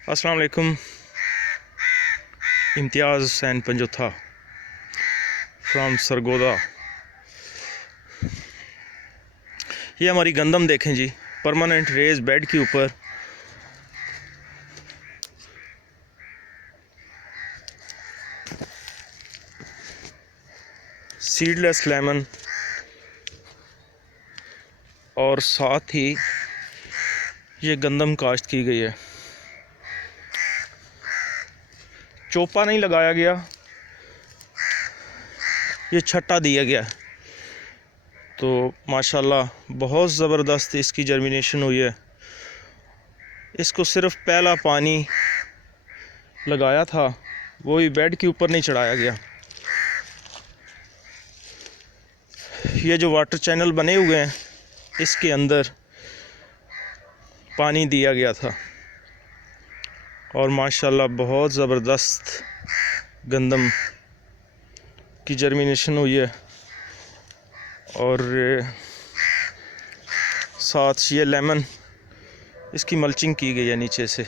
अस्सलाम वालेकुम। इम्तियाज़ and Panjotha from Sargodha. ये हमारी गंदम देखें जी, परमानेंट रेज बेड के ऊपर। सीडलेस लेमन और साथ ही ये गंदम काश्त की गई है। चोपा नहीं लगाया गया, ये छट्टा दिया गया। तो माशाल्लाह बहुत ज़बरदस्त इसकी जर्मिनेशन हुई है। इसको सिर्फ पहला पानी लगाया था, वो भी बेड के ऊपर नहीं चढ़ाया गया। ये जो वाटर चैनल बने हुए हैं इसके अंदर पानी दिया गया था और माशाल्लाह बहुत ज़बरदस्त गंदम की जर्मिनेशन हुई है। और साथ ये लेमन, इसकी मल्चिंग की गई है नीचे से।